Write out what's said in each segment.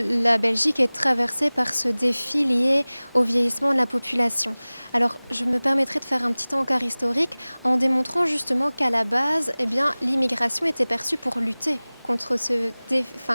La Belgique est traversée par ce défi lié au vieillissement de la population. Alors, je me permettrai de faire un petit encart historique en démontrant justement qu'à la base, l'immigration était perçue pour lutter contre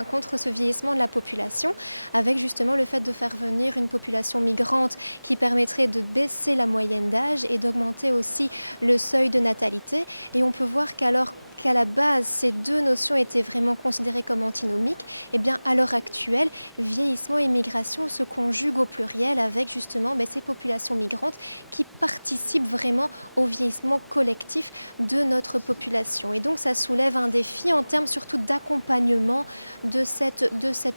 contre ce vieillissement de la population, avec justement le fait de faire venir une population migrante qui permettrait de baisser la moyenne d'âge et d'augmenter aussi le seuil de natalité. Et on peut voir qu'à la base, ces deux notions étaient vraiment considérées comme antinomiques, à l'heure actuelle, vieillissement et migration se conjuguent au pluriel avec justement ces populations migrantes qui participent vraiment au vieillissement collectif de notre population. Et donc ça soulève un défi en termes surtout d'accompagnement de cette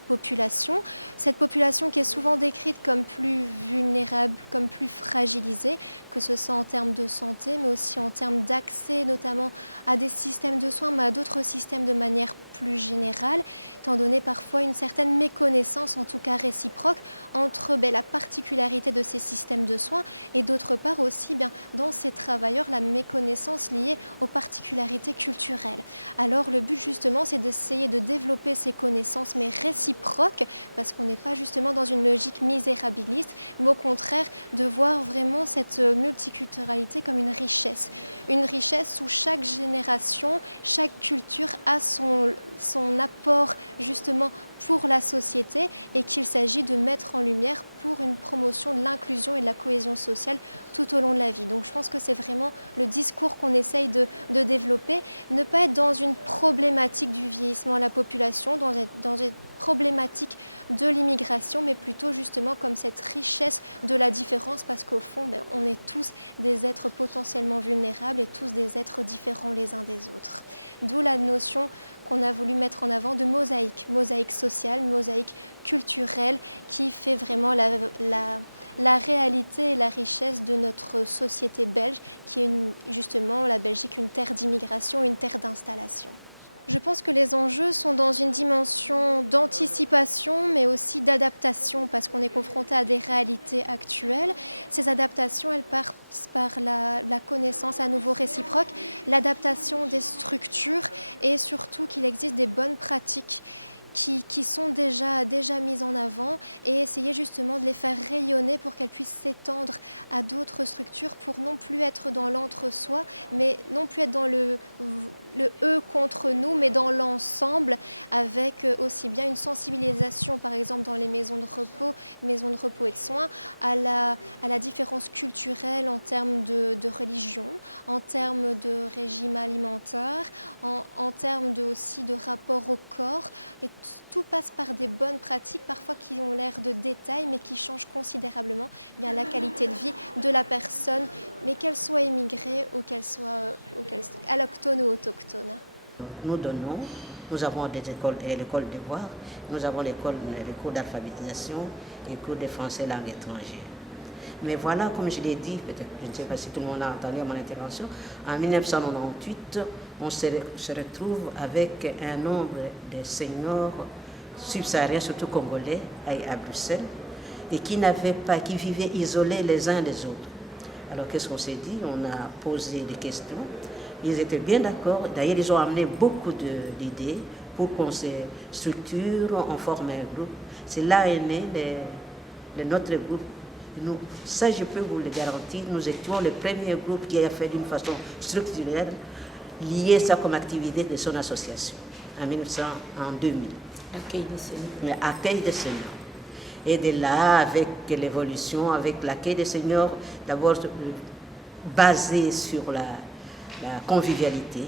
population. Cette population qui est souvent décrite comme plus vulnérable, comme plus fragilisée, que ce soit en termes de santé, mais aussi en termes d'accès notamment à des systèmes de soins, mais à d'autres systèmes de manière plus générale, étant donné parfois une certaine méconnaissance, en tout cas réciproque, entre la particularité de ces systèmes de soins et d'autre part aussi dans ces travailleurs la méconnaissance liée aux particularités culturelles. Alors le but justement c'est d'essayer de développer ces connaissances mais réciproques, parce qu'on n'est pas justement dans une logique misérabiliste, mais au contraire de voir vraiment cette multiculturalité comme une richesse où chaque génération, chaque culture a son apport justement pour la société et qu'il s'agit de mettre en lumière pour une promotion de l'inclusion et de la cohésion sociale tout au long de la vie. Donc je pense que c'est vraiment le discours qu'on essaye de développer, ne pas être dans une problématique du vieillissement de la population, dans une problématique de l'immigration, mais plutôt justement comme cette richesse de la différence, parce qu'au fond, on est tous des êtres potentiellement vulnérables et tous des êtres différents les uns des autres. D'où la notion qu'on a voulu mettre en avant de mosaïque sociale, mosaïque culturelle, qui fait vraiment la réalité et la richesse de notre société belge, qui est justement la Belgique une terre d'immigration, une terre d'installation. Je pense que les enjeux sont dans une dimension d'anticipation, mais aussi d'adaptation, parce qu'on est confronté à des réalités actuelles. Ces adaptations, elles passent par la connaissance à nouveau réciproque, l'adaptation des structures et surtout qu'il existe des bonnes pratiques qui sont déjà mises en avant et essayer justement de les faire rayonner pour qu'elles puissent s'étendre à d'autres structures pour non plus être dans l'entre-soi, mais non plus être dans le eux contre nous, mais dans l'ensemble, avec aussi bien une sensibilisation par exemple dans les maisons de repos et de soins à la différence culturelle en termes de religion, en termes de régime alimentaire, en termes aussi de rapport au corps. Et tout passe par des bonnes pratiques, parfois qui ont l'air de détails, mais qui changent considérablement la qualité de vie de la personne, mais qu'elle soit immigrée ou qu'elle soit allochtone ou autochtone. Nous avons des écoles, l'école des devoirs, nous avons les cours d'alphabétisation et les cours de français langue étrangère. Mais voilà, comme je l'ai dit, peut-être, je ne sais pas si tout le monde a entendu mon intervention, en 1998, on se retrouve avec un nombre de seniors subsahariens, surtout congolais, à Bruxelles, et qui vivaient isolés les uns des autres. Alors qu'est-ce qu'on s'est dit? On a posé des questions. Ils étaient bien d'accord. D'ailleurs, ils ont amené beaucoup d'idées pour qu'on se structure, on forme un groupe. C'est là est né notre groupe. Nous, ça, je peux vous le garantir, nous étions le premier groupe qui a fait d'une façon structurelle lier ça comme activité de son association en 2000. Accueil des seniors. Accueil des seniors. Et de là, avec l'évolution, avec l'accueil des seniors, d'abord basé sur la convivialité,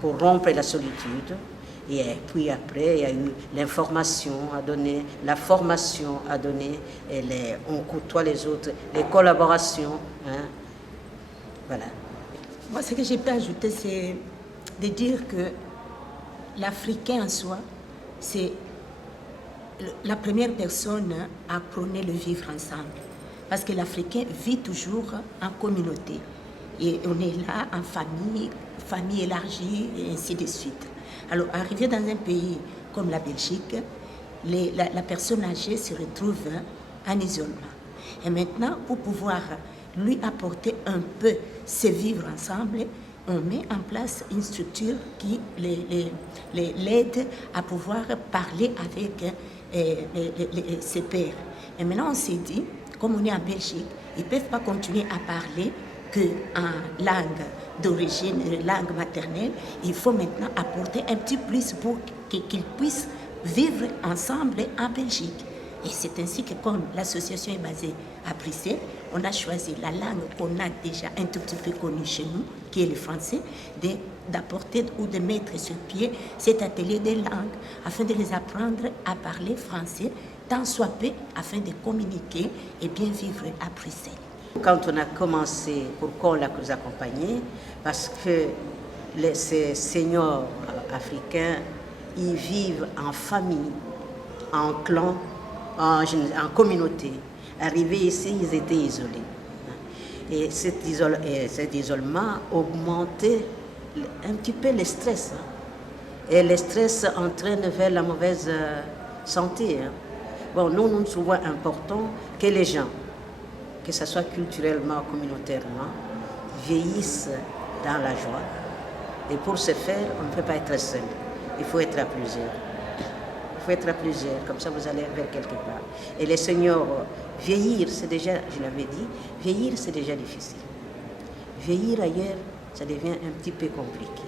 pour rompre la solitude. Et puis après, il y a eu l'information à donner, la formation à donner, et on côtoie les autres, les collaborations. Voilà. Moi, ce que j'ai pu ajouter, c'est de dire que l'Africain en soi, c'est la première personne à prôner le vivre ensemble. Parce que l'Africain vit toujours en communauté. Et on est là en famille élargie, et ainsi de suite. Alors, arriver dans un pays comme la Belgique, la personne âgée se retrouve en isolement. Et maintenant, pour pouvoir lui apporter un peu ce vivre ensemble, on met en place une structure qui l'aide à pouvoir parler avec ses pères. Et maintenant, on s'est dit, comme on est en Belgique, ils ne peuvent pas continuer à parler qu'en langue d'origine, langue maternelle. Il faut maintenant apporter un petit plus pour qu'ils puissent vivre ensemble en Belgique. Et c'est ainsi que, comme l'association est basée à Bruxelles, on a choisi la langue qu'on a déjà un tout petit peu connue chez nous, qui est le français, d'apporter ou de mettre sur pied cet atelier des langues, afin de les apprendre à parler français, tant soit peu, afin de communiquer et bien vivre à Bruxelles. Quand on a commencé, pourquoi on l'a plus accompagné? Parce que ces seniors africains, ils vivent en famille, en clan, en communauté. Arrivés ici, ils étaient isolés. Et cet isolement augmentait un petit peu le stress. Et le stress entraîne vers la mauvaise santé. Bon, nous nous trouvons important que les gens, que ce soit culturellement, communautairement, vieillissent dans la joie. Et pour ce faire, on ne peut pas être seul. Il faut être à plusieurs. Il faut être à plusieurs, comme ça vous allez vers quelque part. Et les seniors, vieillir, c'est déjà, je l'avais dit, vieillir c'est déjà difficile. Vieillir ailleurs, ça devient un petit peu compliqué.